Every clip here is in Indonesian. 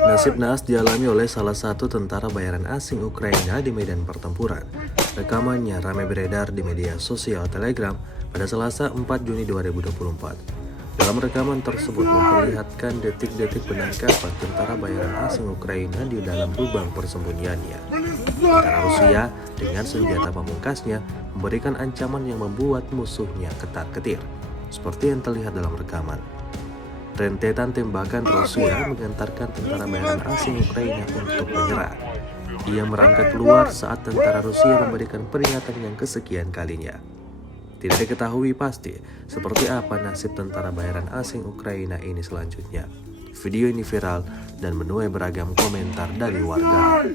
Nasib naas dialami oleh salah satu tentara bayaran asing Ukraina di medan pertempuran. Rekamannya ramai beredar di media sosial Telegram pada Selasa 4 Juni 2024. Dalam rekaman tersebut memperlihatkan detik-detik penangkapan tentara bayaran asing Ukraina di dalam lubang persembunyiannya. Tentara Rusia dengan senjata pamungkasnya memberikan ancaman yang membuat musuhnya ketar-ketir, seperti yang terlihat dalam rekaman. Rentetan tembakan Rusia mengantarkan tentara bayaran asing Ukraina untuk menyerah. Ia merangkak keluar saat tentara Rusia memberikan peringatan yang kesekian kalinya. Tidak diketahui pasti seperti apa nasib tentara bayaran asing Ukraina ini selanjutnya. Video ini viral dan menuai beragam komentar dari warga.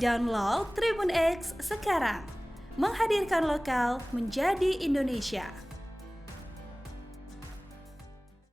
Download Tribun X sekarang, menghadirkan lokal menjadi Indonesia.